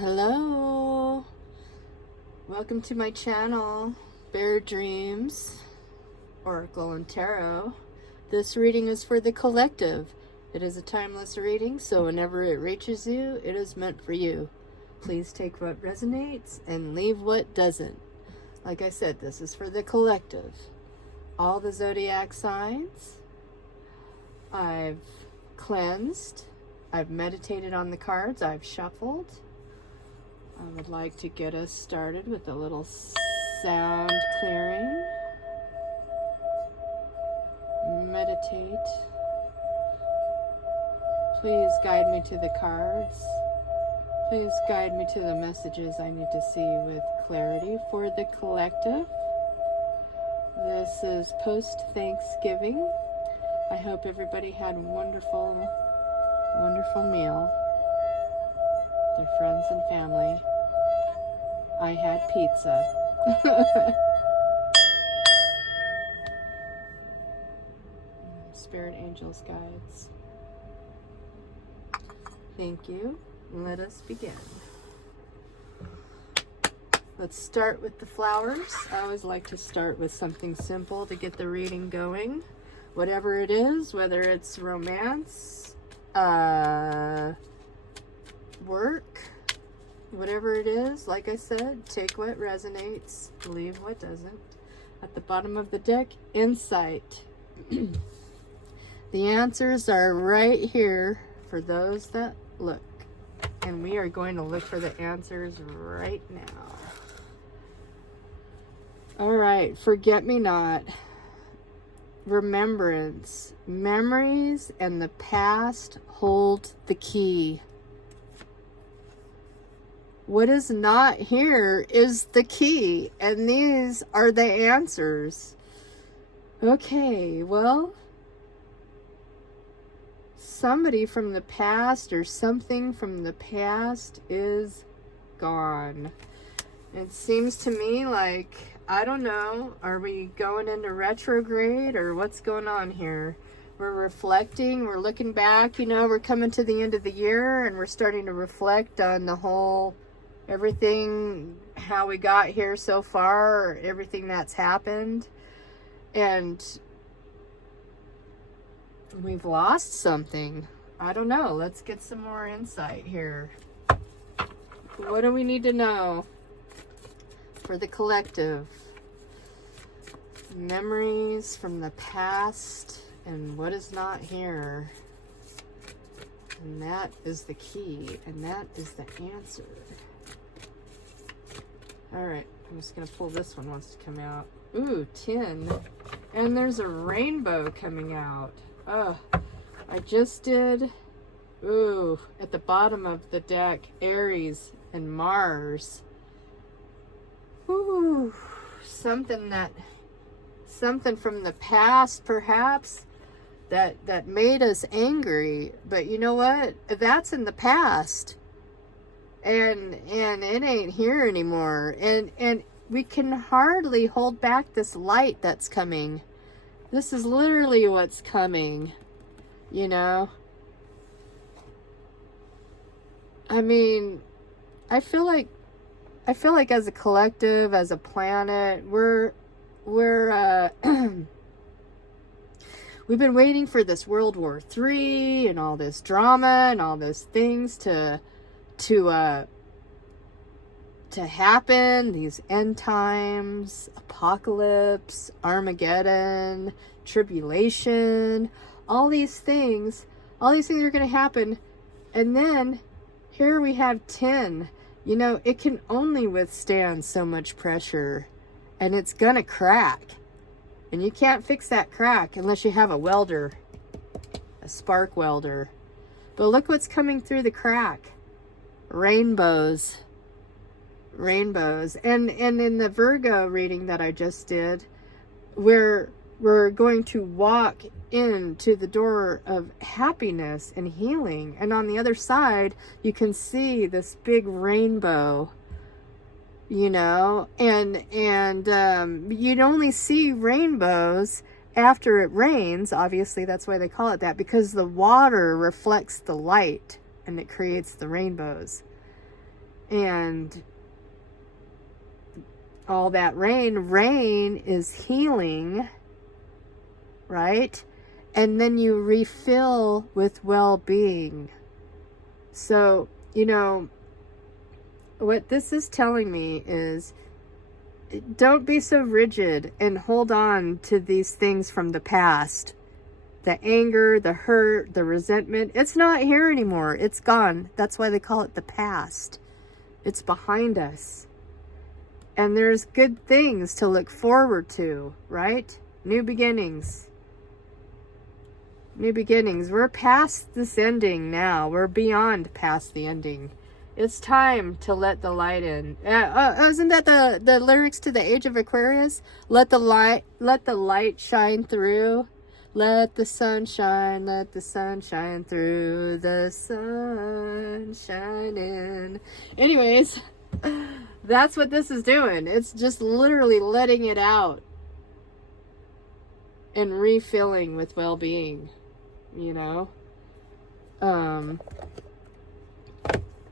Hello, welcome to my channel, Bear Dreams, Oracle and Tarot. This reading is for the collective. It is a timeless reading, so whenever it reaches you, it is meant for you. Please take what resonates and leave what doesn't. Like I said, this is for the collective. All the zodiac signs. I've cleansed. I've meditated on the cards. I've shuffled. I would like to get us started with a little sound clearing. Meditate. Please guide me to the cards. Please guide me to the messages I need to see with clarity for the collective. This is post-Thanksgiving. I hope everybody had a wonderful meal. Their friends and family. I had pizza. Spirit angels, guides. Thank you. Let us begin. Let's start with the flowers. I always like to start with something simple to get the reading going. Whatever it is, whether it's romance, work, whatever it is, like I said, take what resonates, leave what doesn't. At the bottom of the deck, insight. The answers are right here for those that look. And we are going to look for the answers right now. All right, forget me not. Remembrance. Memories and the past hold the key. What is not here is the key, and these are the answers. Okay, well, somebody from the past or something from the past is gone. It seems to me like, I don't know, are we going into retrograde or what's going on here? We're reflecting, we're looking back, we're coming to the end of the year and we're starting to reflect on the whole, everything, how we got here so far, everything that's happened. And we've lost something. I don't know. Let's get some more insight here. What do we need to know for the collective? Memories from the past and what is not here. And that is the key. And that is the answer. Alright. I'm just going to pull this one wants to come out. Ooh, 10. And there's a rainbow coming out. Oh, I just did, at the bottom of the deck, Aries and Mars. Ooh, something from the past, perhaps, that made us angry. But you know what? That's in the past. And it ain't here anymore. And we can hardly hold back this light that's coming. This is literally what's coming, I mean, I feel like as a collective, as a planet, we're we've been waiting for this World War III and all this drama and all those things to happen, these end times, apocalypse, Armageddon, tribulation, all these things are going to happen. And then here we have 10. It can only withstand so much pressure, and it's going to crack. And you can't fix that crack unless you have a welder, a spark welder. But look what's coming through the crack. Rainbows. And in the Virgo reading that I just did, we're going to walk into the door of happiness and healing, and on the other side you can see this big rainbow, and you'd only see rainbows after it rains. Obviously that's why they call it that, because the water reflects the light and it creates the rainbows. And all that rain is healing, right? And then you refill with well-being. So, you know, what this is telling me is, don't be so rigid and hold on to these things from the past. The anger, the hurt, the resentment, it's not here anymore. It's gone. That's why they call it the past. It's behind us. And there's good things to look forward to, right? New beginnings. New beginnings. We're past this ending now. We're beyond past the ending. It's time to let the light in. Isn't that the lyrics to the Age of Aquarius? Let the light shine through. Let the sun shine through. The sun shine in. Anyways, that's what this is doing. It's just literally letting it out and refilling with well-being, you know?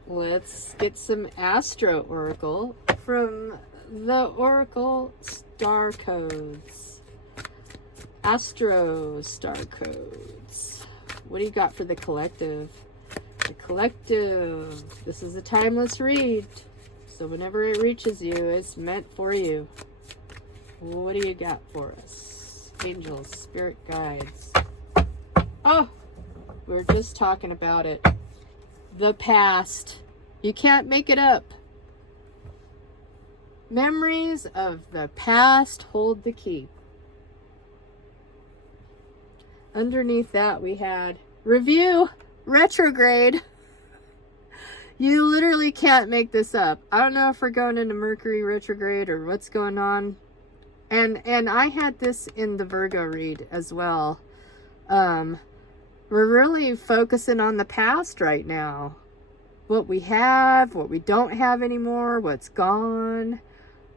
Let's get some Astro Oracle from the Oracle Star Codes. Astro Star Codes. What do you got for the collective? The collective. This is a timeless read. So whenever it reaches you, it's meant for you. What do you got for us? Angels, spirit guides. Oh, we were just talking about it. The past. You can't make it up. Memories of the past hold the key. Underneath that we had review retrograde. You literally can't make this up. I don't know if we're going into Mercury retrograde or what's going on. And I had this in the Virgo read as well. We're really focusing on the past right now. What we have, what we don't have anymore, what's gone.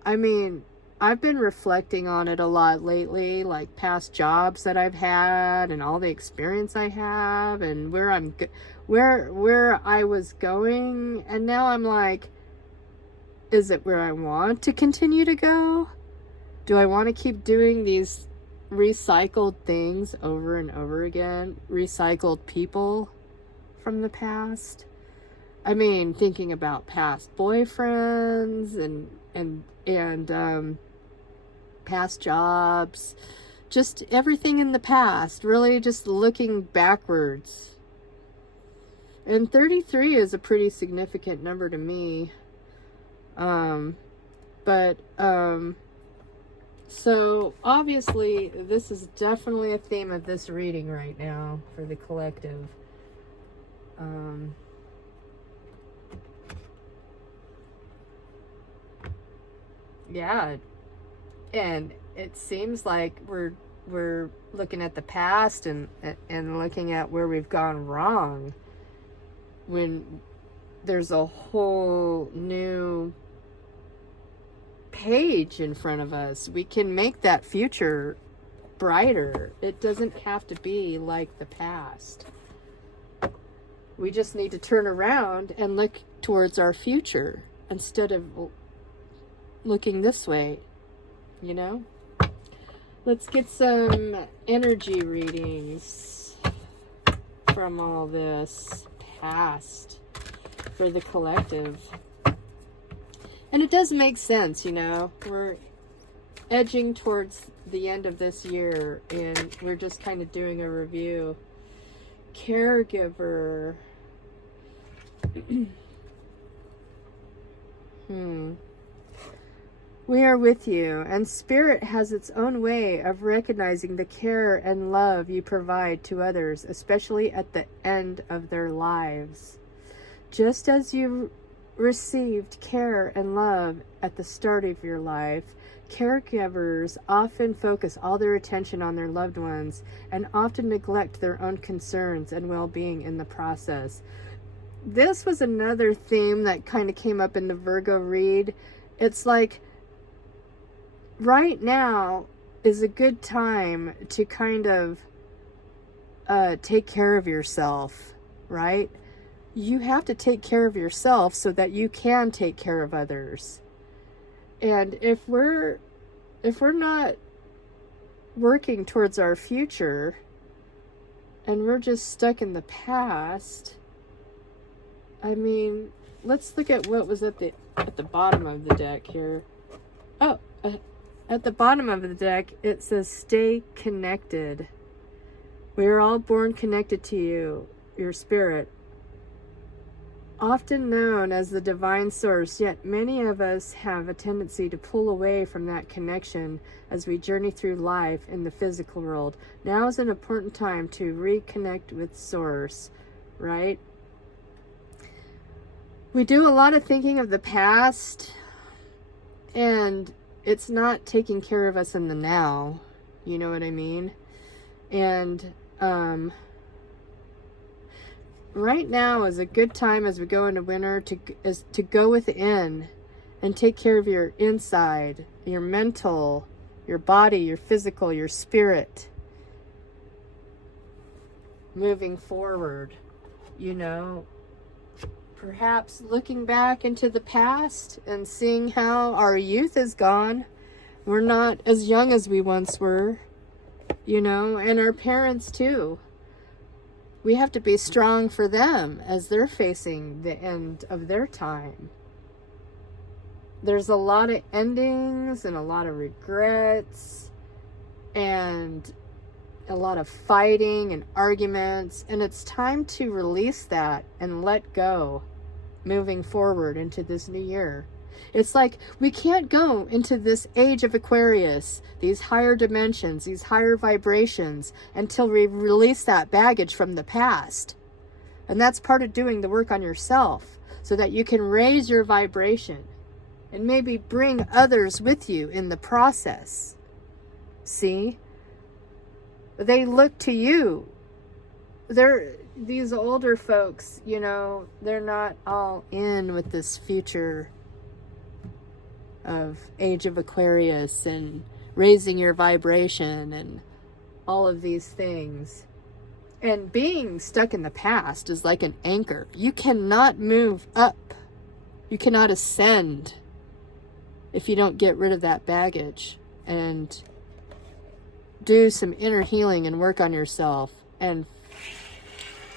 I mean, I've been reflecting on it a lot lately, like past jobs that I've had and all the experience I have and where I was going. And now I'm like, is it where I want to continue to go? Do I want to keep doing these recycled things over and over again? Recycled people from the past? I mean, thinking about past boyfriends and past jobs, just everything in the past, really just looking backwards. And 33 is a pretty significant number to me. So obviously this is definitely a theme of this reading right now for the collective. Yeah, and it seems like we're looking at the past and looking at where we've gone wrong when there's a whole new page in front of us. We can make that future brighter. It doesn't have to be like the past. We just need to turn around and look towards our future instead of looking this way, you know? Let's get some energy readings from all this past for the collective. And it does make sense, you know? We're edging towards the end of this year and we're just kind of doing a review. Caregiver. We are with you, and Spirit has its own way of recognizing the care and love you provide to others, especially at the end of their lives. Just as you received care and love at the start of your life, caregivers often focus all their attention on their loved ones and often neglect their own concerns and well-being in the process. This was another theme that kind of came up in the Virgo read. It's like, right now is a good time to kind of take care of yourself, right? you have to take care of yourself so that you can take care of others. And if we're not working towards our future and we're just stuck in the past, I mean, let's look at what was at the bottom of the deck here. Oh, at the bottom of the deck, it says, stay connected. We are all born connected to you, your spirit. Often known as the divine source, yet many of us have a tendency to pull away from that connection as we journey through life in the physical world. Now is an important time to reconnect with source, right? We do a lot of thinking of the past, and it's not taking care of us in the now. You know what I mean? And right now is a good time as we go into winter to go within and take care of your inside, your mental, your body, your physical, your spirit. Moving forward, you know, perhaps looking back into the past and seeing how our youth is gone. We're not as young as we once were, you know, and our parents too. We have to be strong for them as they're facing the end of their time. There's a lot of endings and a lot of regrets and a lot of fighting and arguments, and it's time to release that and let go moving forward into this new year. It's like we can't go into this age of Aquarius, these higher dimensions, these higher vibrations, until we release that baggage from the past. And that's part of doing the work on yourself, so that you can raise your vibration and maybe bring others with you in the process. See? They look to you. These older folks, you know, they're not all in with this future of age of Aquarius and raising your vibration and all of these things. And being stuck in the past is like an anchor. You cannot move up. You cannot ascend if you don't get rid of that baggage and do some inner healing and work on yourself and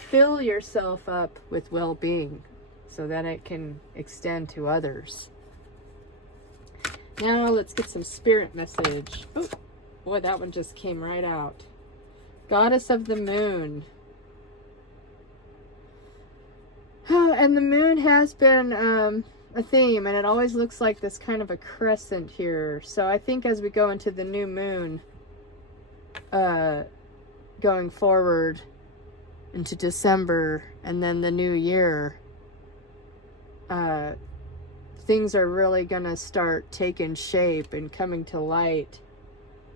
fill yourself up with well-being so that it can extend to others. Now let's get some spirit message. Oh, boy, that one just came right out. Goddess of the moon. And the moon has been a theme, and it always looks like this kind of a crescent here. So I think as we go into the new moon, going forward into December and then the new year, things are really going to start taking shape and coming to light.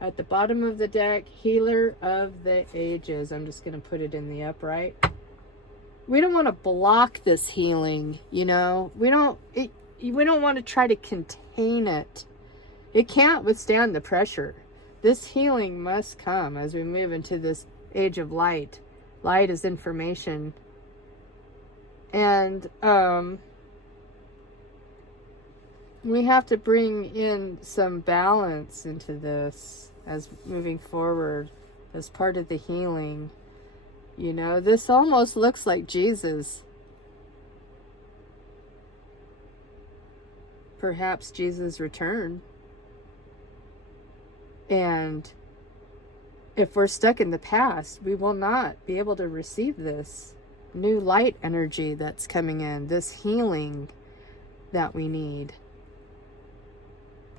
At the bottom of the deck, Healer of the Ages. I'm just going to put it in the upright. We don't want to block this healing, you know. We don't want to try to contain it. It can't withstand the pressure. This healing must come as we move into this age of light. Light is information. And we have to bring in some balance into this as moving forward as part of the healing. You know, this almost looks like Jesus. Perhaps Jesus' return. And if we're stuck in the past, we will not be able to receive this new light energy that's coming in, this healing that we need.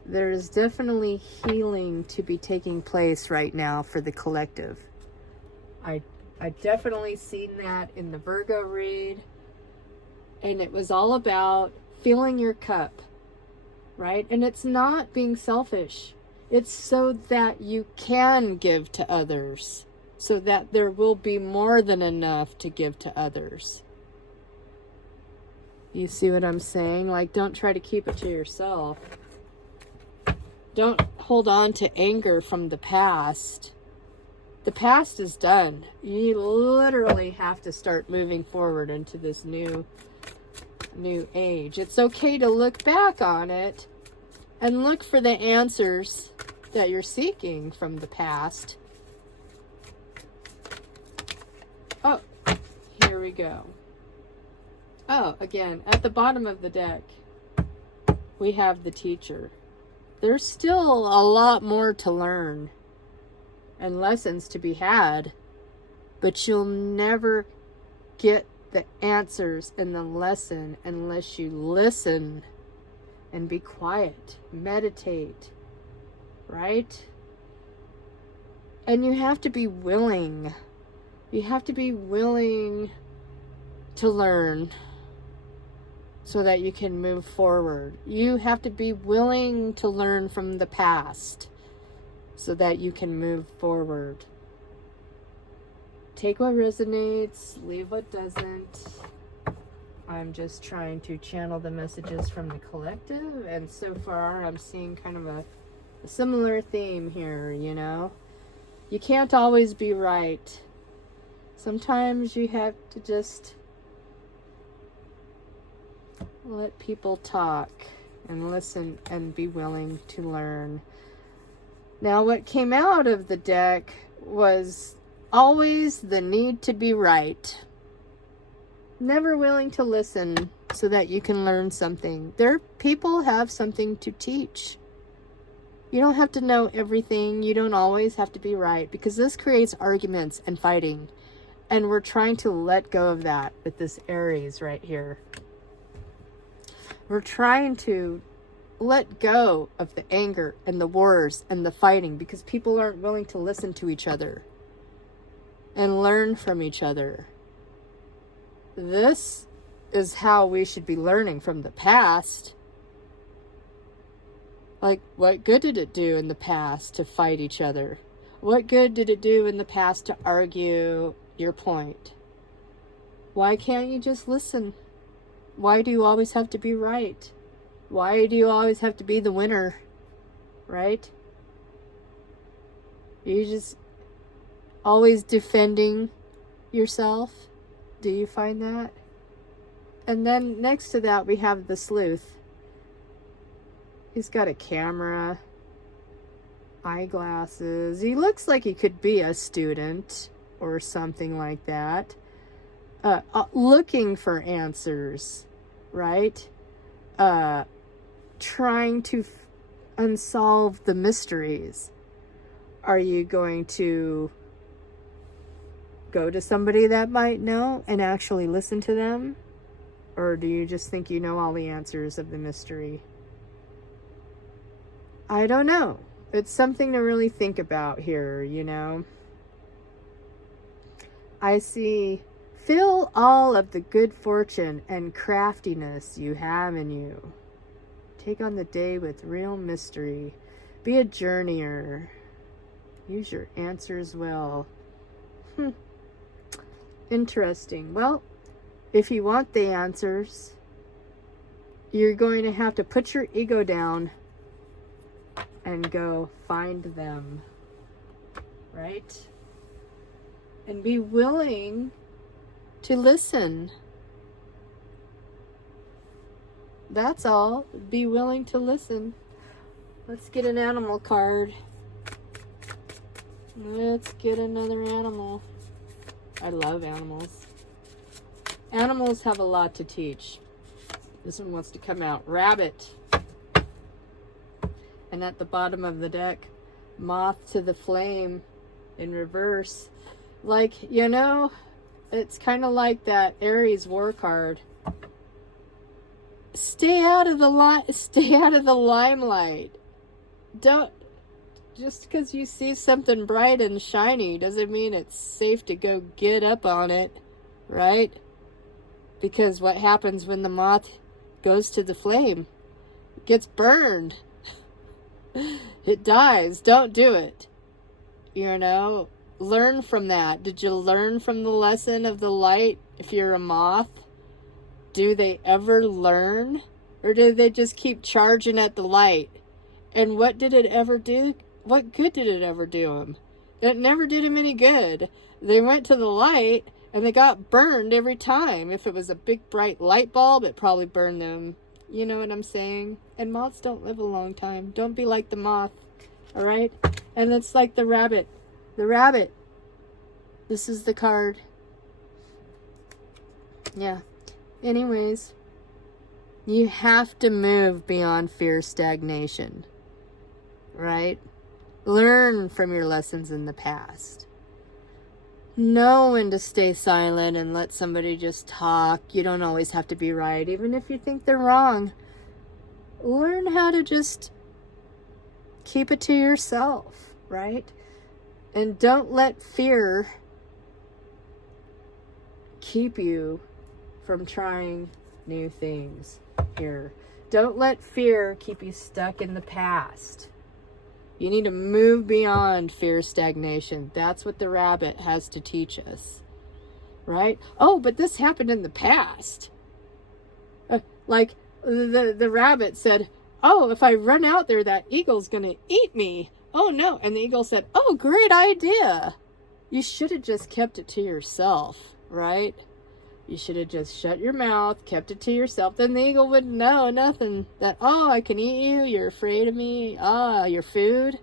There's definitely healing to be taking place right now for the collective. I definitely seen that in the Virgo read. And it was all about filling your cup, right? And it's not being selfish. It's so that you can give to others, so that there will be more than enough to give to others. You see what I'm saying? Like, don't try to keep it to yourself. Don't hold on to anger from the past. The past is done. You literally have to start moving forward into this new age. It's okay to look back on it and look for the answers that you're seeking from the past. Oh, here we go. Oh, again, at the bottom of the deck, we have the teacher. There's still a lot more to learn and lessons to be had, but you'll never get the answers in the lesson unless you listen and be quiet, meditate, right? And you have to be willing. You have to be willing to learn so that you can move forward. You have to be willing to learn from the past so that you can move forward. Take what resonates, leave what doesn't. I'm just trying to channel the messages from the collective, and so far I'm seeing kind of a similar theme here, you know? You can't always be right. Sometimes you have to just let people talk and listen and be willing to learn. Now, what came out of the deck was always the need to be right. Never willing to listen so that you can learn something. People have something to teach. You don't have to know everything. You don't always have to be right, because this creates arguments and fighting. And we're trying to let go of that with this Aries right here. We're trying to let go of the anger and the wars and the fighting because people aren't willing to listen to each other and learn from each other. This is how we should be learning from the past. Like, what good did it do in the past to fight each other? What good did it do in the past to argue your point? Why can't you just listen? Why do you always have to be right? Why do you always have to be the winner? Right? You just always defending yourself. Do you find that? And then next to that we have the sleuth. He's got a camera, eyeglasses. He looks like he could be a student or something like that. Looking for answers, right? Trying to unsolve the mysteries. Are you going to go to somebody that might know and actually listen to them? Or do you just think you know all the answers of the mystery? I don't know. It's something to really think about here, you know. I see, feel all of the good fortune and craftiness you have in you. Take on the day with real mystery. Be a journeyer. Use your answers well. Interesting. Well, if you want the answers, you're going to have to put your ego down and go find them, right? And be willing to listen. That's all. Be willing to listen. Let's get an animal card. Let's get another animal. I love animals. Animals have a lot to teach. This one wants to come out. Rabbit. And at the bottom of the deck, moth to the flame in reverse. Like, you know, it's kind of like that Aries war card. Stay out of the limelight. Don't, just because you see something bright and shiny doesn't mean it's safe to go get up on it, right? Because what happens when the moth goes to the flame? It gets burned. It dies. Don't do it. You know, learn from that. Did you learn from the lesson of the light if you're a moth? Do they ever learn? Or do they just keep charging at the light? And what did it ever do? What good did it ever do them? It never did them any good. They went to the light and they got burned every time. If it was a big bright light bulb, it probably burned them. You know what I'm saying? And moths don't live a long time. Don't be like the moth, all right? And it's like the rabbit. The rabbit. This is the card. Yeah. Anyways, you have to move beyond fear stagnation, right? Learn from your lessons in the past. Know when to stay silent and let somebody just talk. You don't always have to be right, even if you think they're wrong. Learn how to just keep it to yourself, right? And don't let fear keep you from trying new things here. Don't let fear keep you stuck in the past. You need to move beyond fear stagnation. That's what the rabbit has to teach us, right? Oh, but this happened in the past. Like the rabbit said, oh, if I run out there, that eagle's going to eat me. Oh, no. And the eagle said, oh, great idea. You should have just kept it to yourself, right? You should have just shut your mouth, kept it to yourself. Then the eagle wouldn't know nothing. That, oh, I can eat you. You're afraid of me. Your food.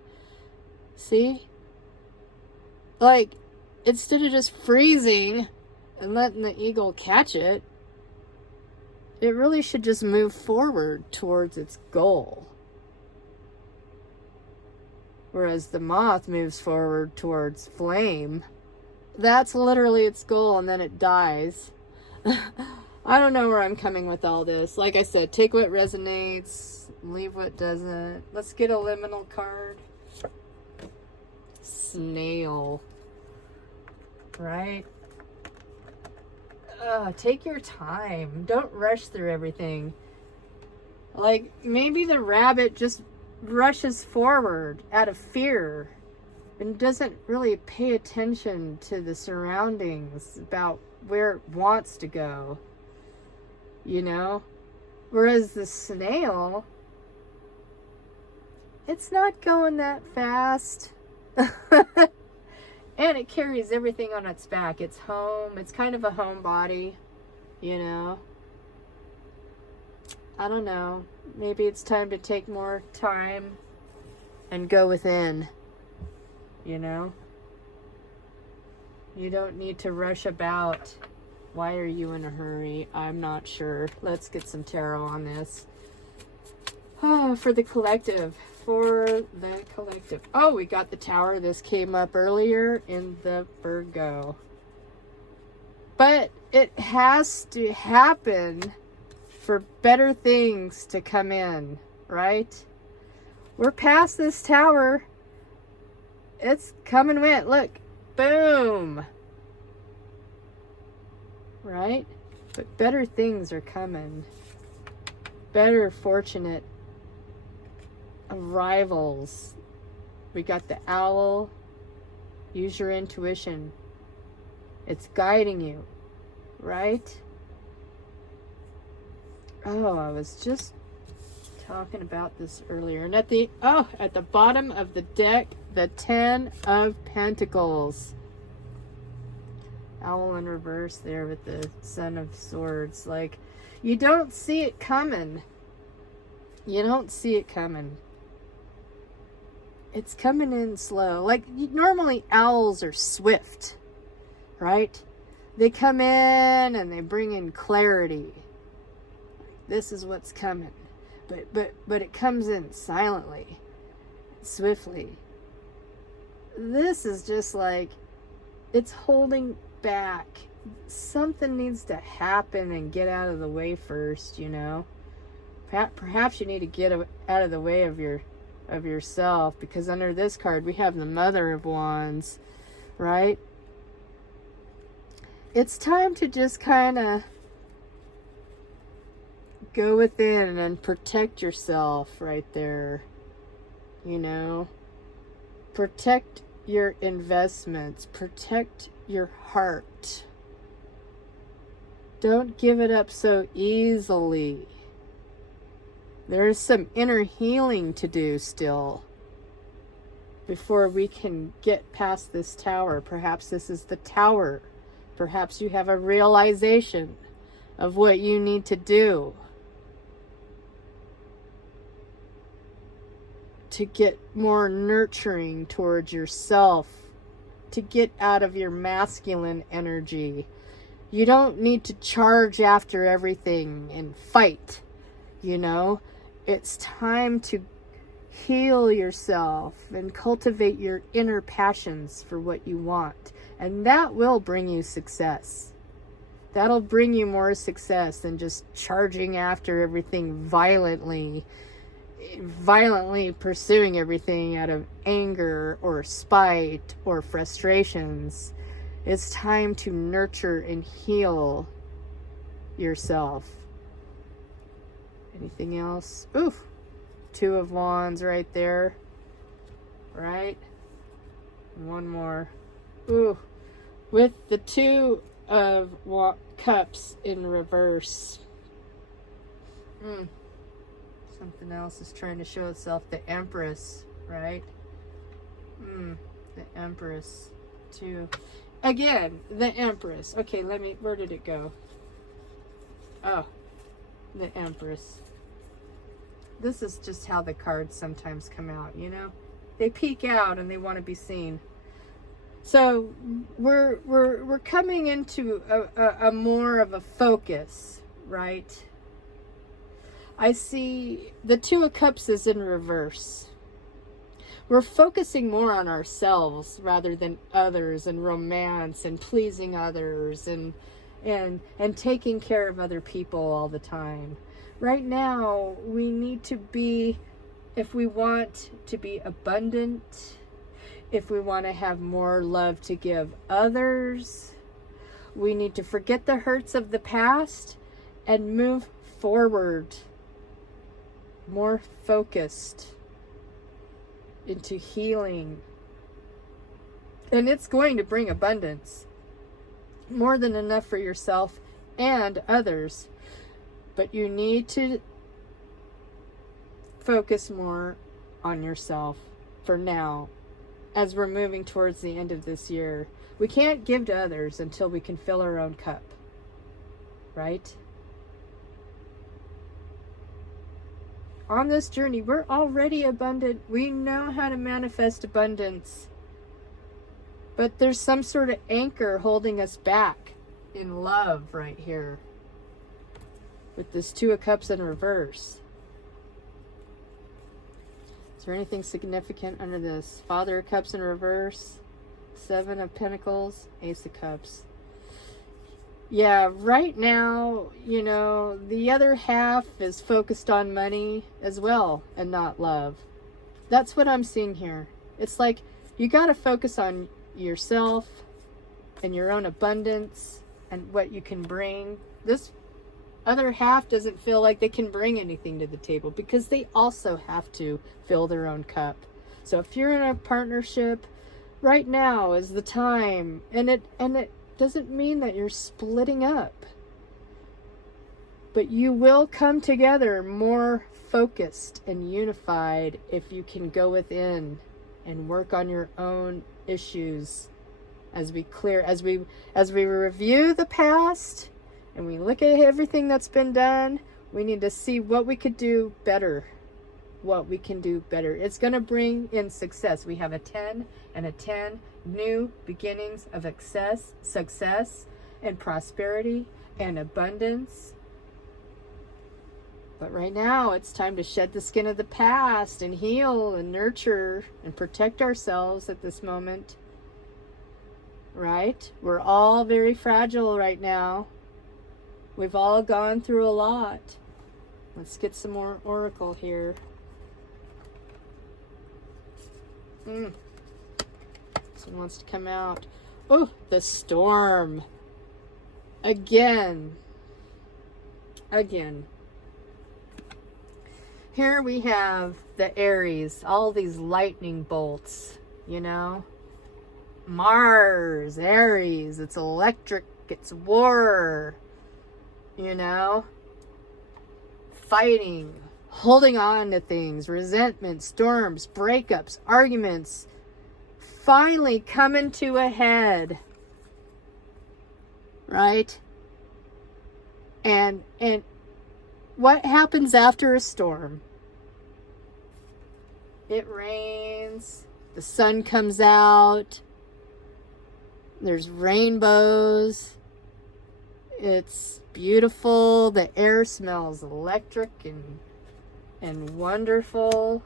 See? Like, instead of just freezing and letting the eagle catch it, it really should just move forward towards its goal. Whereas the moth moves forward towards flame. That's literally its goal, and then it dies. I don't know where I'm coming with all this. Like I said, take what resonates, leave what doesn't. Let's get a liminal card. Snail. Right? Take your time. Don't rush through everything. Like, maybe the rabbit just rushes forward out of fear and doesn't really pay attention to the surroundings about where it wants to go, you know? Whereas the snail, it's not going that fast. And it carries everything on its back. It's home. It's kind of a homebody, you know? I don't know. Maybe it's time to take more time and go within, you know? You don't need to rush about. Why are you in a hurry? I'm not sure. Let's get some tarot on this. Oh, for the collective. For the collective. Oh, we got the Tower. This came up earlier in the Virgo. But it has to happen for better things to come in, right? We're past this Tower. It's coming in. Look. Boom. Right? But better things are coming. Better fortunate arrivals. We got the owl. Use your intuition. It's guiding you. Right? Oh, I was just talking about this earlier. And at the bottom of the deck, the 10 of Pentacles. Owl in reverse there with the Son of Swords. Like, you don't see it coming. You don't see it coming. It's coming in slow. Like, normally owls are swift, right? They come in and they bring in clarity. This is what's coming. But it comes in silently, swiftly. This is just like, it's holding back. Something needs to happen and get out of the way first, you know? Perhaps you need to get out of the way of yourself, because under this card we have the Mother of Wands, right? It's time to just kind of go within and protect yourself right there, you know? Protect your investments. Protect your heart. Don't give it up so easily. There's some inner healing to do still. before we can get past this tower. Perhaps this is the tower. Perhaps you have a realization of what you need to do to get more nurturing towards yourself, to get out of your masculine energy. You don't need to charge after everything and fight, you know. It's time to heal yourself and cultivate your inner passions for what you want. And that will bring you success. That'll bring you more success than just charging after everything violently pursuing everything out of anger or spite or frustrations. It's time to nurture and heal yourself. Anything else? Oof. 2 of Wands right there. Right? One more. Ooh. With the 2 of Cups in reverse. Something else is trying to show itself. The Empress, right? The Empress, too. Again, the Empress. Okay, where did it go? Oh, the Empress. This is just how the cards sometimes come out, you know? They peek out and they want to be seen. So we're coming into a more of a focus, right? I see the 2 of Cups is in reverse. We're focusing more on ourselves rather than others and romance and pleasing others and taking care of other people all the time. Right now, we need to be, if we want to be abundant, if we want to have more love to give others, we need to forget the hurts of the past and move forward. More focused into healing. And it's going to bring abundance. More than enough for yourself and others. But you need to focus more on yourself for now, as we're moving towards the end of this year. We can't give to others until we can fill our own cup. Right? On this journey, we're already abundant. We know how to manifest abundance. But there's some sort of anchor holding us back in love right here. With this 2 of Cups in reverse. Is there anything significant under this? Father of Cups in reverse. 7 of Pentacles. Ace of Cups. Yeah, right now, you know, the other half is focused on money as well and not love. That's what I'm seeing here. It's like you got to focus on yourself and your own abundance and what you can bring. This other half doesn't feel like they can bring anything to the table because they also have to fill their own cup. So if you're in a partnership, right now is the time, and it doesn't mean that you're splitting up, but you will come together more focused and unified if you can go within and work on your own issues as we review the past and we look at everything that's been done. We need to see what we could do better. It's going to bring in success. We have a 10 and a 10, new beginnings of success and prosperity and abundance. But right now, it's time to shed the skin of the past and heal and nurture and protect ourselves at this moment. Right? We're all very fragile right now. We've all gone through a lot. Let's get some more oracle here. Someone wants to come out. Oh, the Storm. Again. Here we have the Aries. All these lightning bolts, you know. Mars, Aries. It's electric. It's war. You know. Fighting. Holding on to things. Resentment. Storms. Breakups. Arguments. finally coming to a head, right? And what happens after a storm? It rains, the sun comes out, there's rainbows, it's beautiful, the air smells electric and wonderful.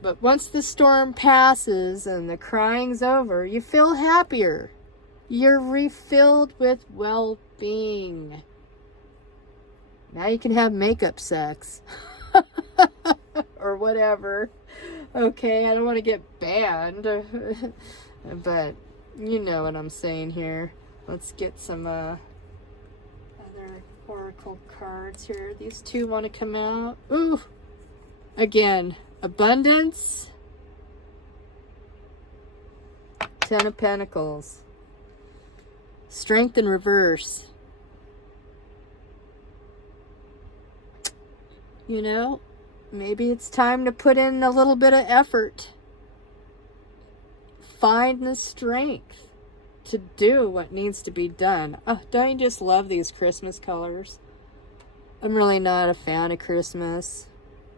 But once the storm passes and the crying's over, you feel happier. You're refilled with well-being. Now you can have makeup sex. Or whatever. Okay, I don't want to get banned. But you know what I'm saying here. Let's get some other oracle cards here. These two want to come out. Ooh! Again, abundance. Ten of Pentacles. Strength in reverse. You know, maybe it's time to put in a little bit of effort. Find the strength to do what needs to be done. Oh, don't you just love these Christmas colors? I'm really not a fan of Christmas.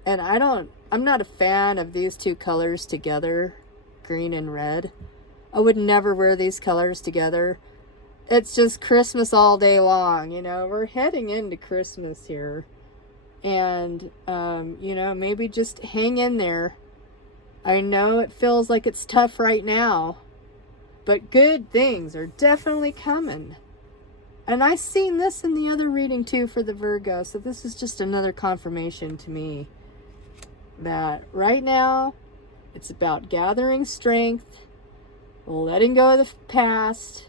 And I'm not a fan of these two colors together, green and red. I would never wear these colors together. It's just Christmas all day long, you know. We're heading into Christmas here. And, you know, maybe just hang in there. I know it feels like it's tough right now, but good things are definitely coming. And I seen this in the other reading too for the Virgo, so this is just another confirmation to me that right now it's about gathering strength, letting go of the past,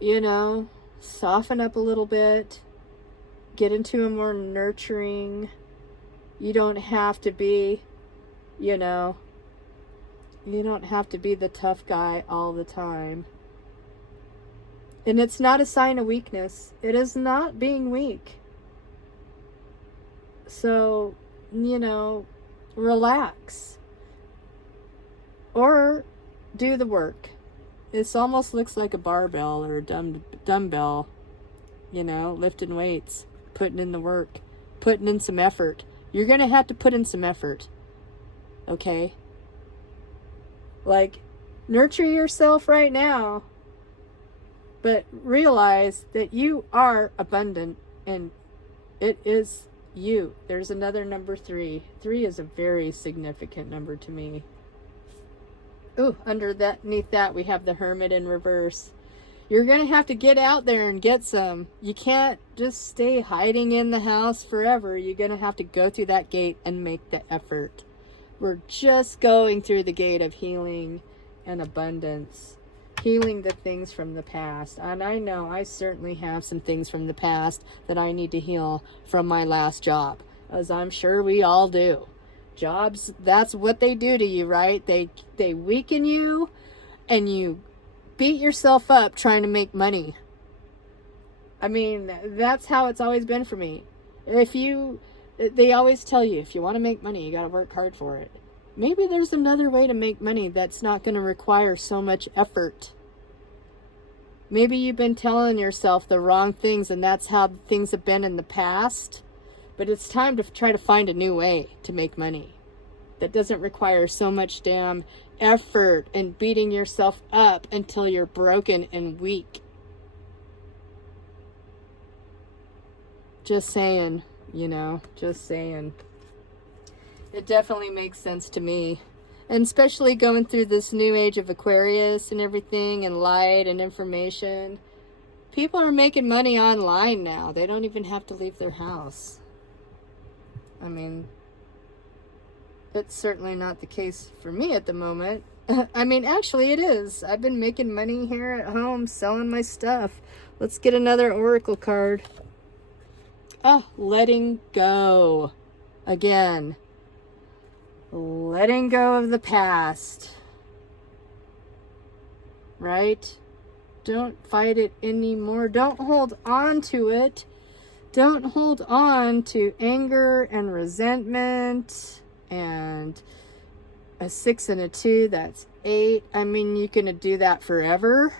you know, soften up a little bit, get into a more nurturing. You don't have to be, you know, you don't have to be the tough guy all the time. And it's not a sign of weakness. It is not being weak. So, you know, relax. Or do the work. This almost looks like a barbell or a dumbbell. You know, lifting weights. Putting in the work, putting in some effort. You're going to have to put in some effort. Okay? Like, nurture yourself right now, but realize that you are abundant and it is you. There's another number 3. 3 is a very significant number to me. Ooh, underneath that we have the Hermit in reverse. You're going to have to get out there and get some. You can't just stay hiding in the house forever. You're going to have to go through that gate and make the effort. We're just going through the gate of healing and abundance. Healing the things from the past. And I know I certainly have some things from the past that I need to heal from my last job. As I'm sure we all do. Jobs, that's what they do to you, right? They weaken you and you beat yourself up trying to make money. I mean, that's how it's always been for me. They always tell you, if you want to make money, you got to work hard for it. Maybe there's another way to make money that's not going to require so much effort. Maybe you've been telling yourself the wrong things and that's how things have been in the past. But it's time to try to find a new way to make money that doesn't require so much damn effort and beating yourself up until you're broken and weak. Just saying, you know, just saying. It definitely makes sense to me. And especially going through this new age of Aquarius and everything and light and information. People are making money online now. They don't even have to leave their house. I mean, it's certainly not the case for me at the moment. I mean, actually it is. I've been making money here at home selling my stuff. Let's get another oracle card. Oh, letting go. Again. Letting go of the past. Right? Don't fight it anymore. Don't hold on to it. Don't hold on to anger and resentment and A 6 and a 2, that's 8. I mean, you can do that forever.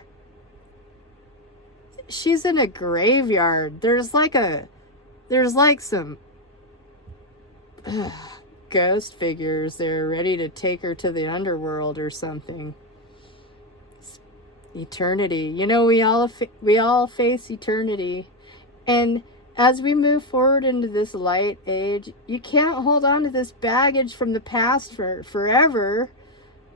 She's in a graveyard. There's like some ghost figures there ready to take her to the underworld or something. It's eternity. You know, we all face eternity. And as we move forward into this light age, you can't hold on to this baggage from the past for forever.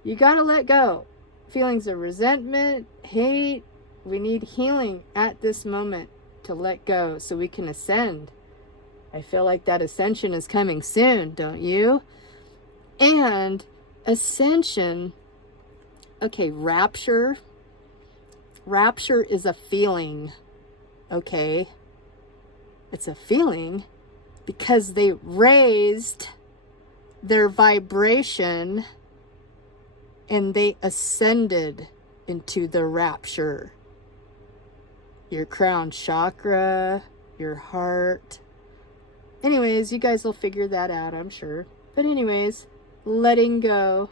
You got to let go. Feelings of resentment, hate. We need healing at this moment to let go so we can ascend. I feel like that ascension is coming soon, don't you? And ascension, okay, rapture. Rapture is a feeling, okay? It's a feeling because they raised their vibration and they ascended into the rapture. Your crown chakra, your heart. Anyways, you guys will figure that out, I'm sure. But anyways, letting go.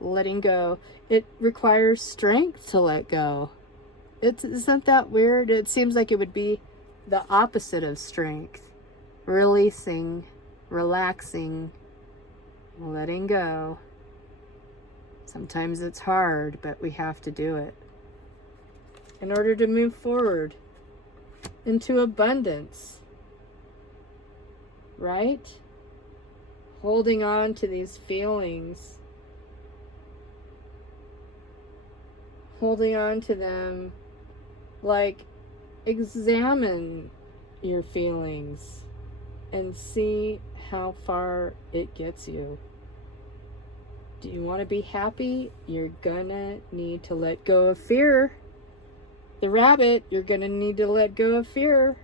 Letting go. It requires strength to let go. Isn't that weird? It seems like it would be the opposite of strength. Releasing, relaxing, letting go. Sometimes it's hard, but we have to do it in order to move forward into abundance. Right? Holding on to these feelings. Holding on to them, like, examine your feelings and see how far it gets you. Do you want to be happy? You're gonna need to let go of fear. The rabbit, you're gonna need to let go of fear.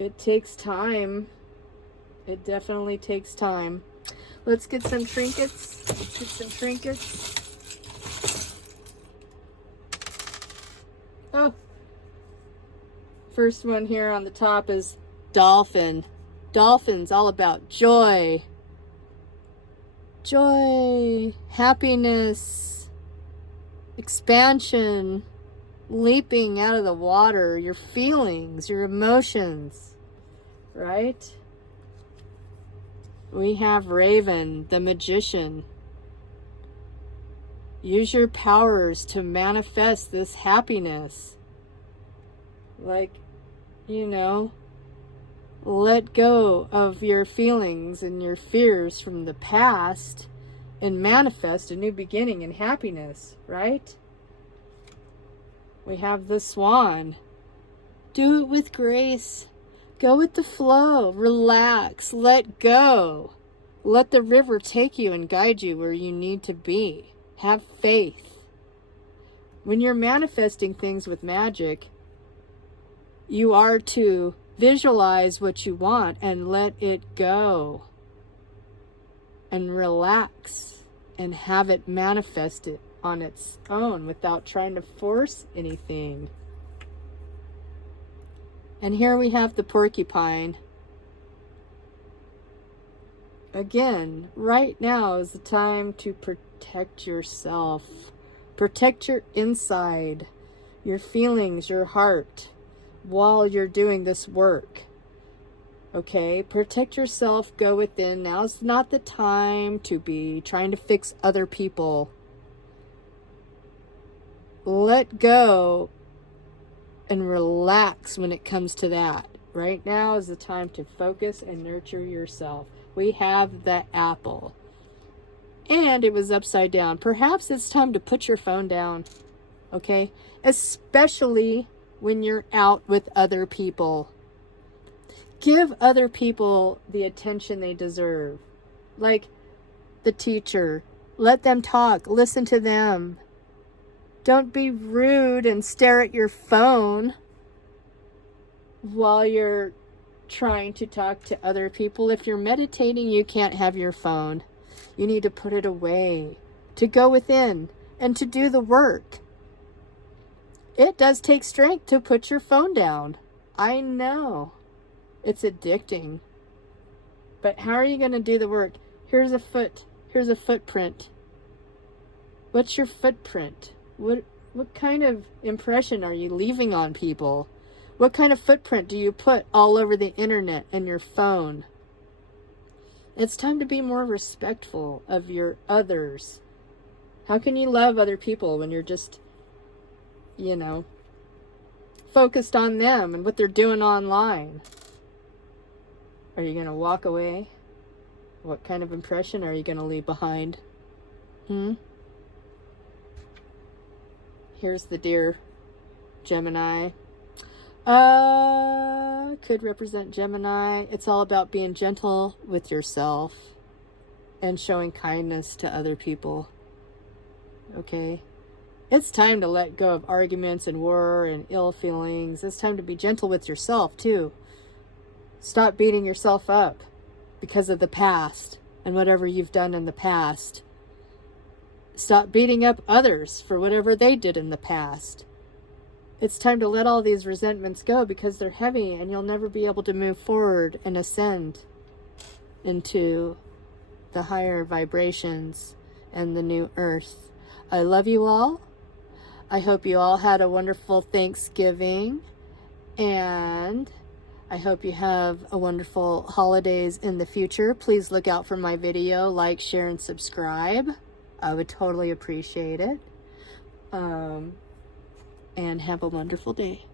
It takes time. It definitely takes time. Let's get some trinkets. Let's get some trinkets. Oh, first one here on the top is dolphin. Dolphin's all about joy. Joy, happiness, expansion, leaping out of the water, your feelings, your emotions, right? We have Raven, the magician. Use your powers to manifest this happiness. Like, you know, let go of your feelings and your fears from the past and manifest a new beginning and happiness, right? We have the swan. Do it with grace. Go with the flow. Relax. Let go. Let the river take you and guide you where you need to be. Have faith. When you're manifesting things with magic, you are to visualize what you want and let it go. And relax and have it manifested on its own without trying to force anything. And here we have the porcupine. Again, right now is the time to protect yourself. Protect your inside, your feelings, your heart, while you're doing this work. Okay, protect yourself, go within. Now's not the time to be trying to fix other people. Let go and relax when it comes to that. Right now is the time to focus and nurture yourself. We have the apple. And it was upside down. Perhaps it's time to put your phone down. Okay? Especially when you're out with other people. Give other people the attention they deserve. Like the teacher. Let them talk. Listen to them. Don't be rude and stare at your phone while you're trying to talk to other people. If you're meditating, you can't have your phone. You need to put it away, to go within and to do the work. It does take strength to put your phone down. I know. It's addicting. But how are you going to do the work? Here's a footprint. What's your footprint? What kind of impression are you leaving on people? What kind of footprint do you put all over the internet and your phone? It's time to be more respectful of your others. How can you love other people when you're just, you know, focused on them and what they're doing online? Are you going to walk away? What kind of impression are you going to leave behind? Here's the deer, Gemini. Could represent Gemini. It's all about being gentle with yourself and showing kindness to other people. Okay? It's time to let go of arguments and war and ill feelings. It's time to be gentle with yourself, too. Stop beating yourself up because of the past and whatever you've done in the past. Stop beating up others for whatever they did in the past. It's time to let all these resentments go because they're heavy and you'll never be able to move forward and ascend into the higher vibrations and the new earth. I love you all. I hope you all had a wonderful Thanksgiving, and I hope you have a wonderful holidays in the future. Please look out for my video, like, share, and subscribe. I would totally appreciate it. And have a wonderful day.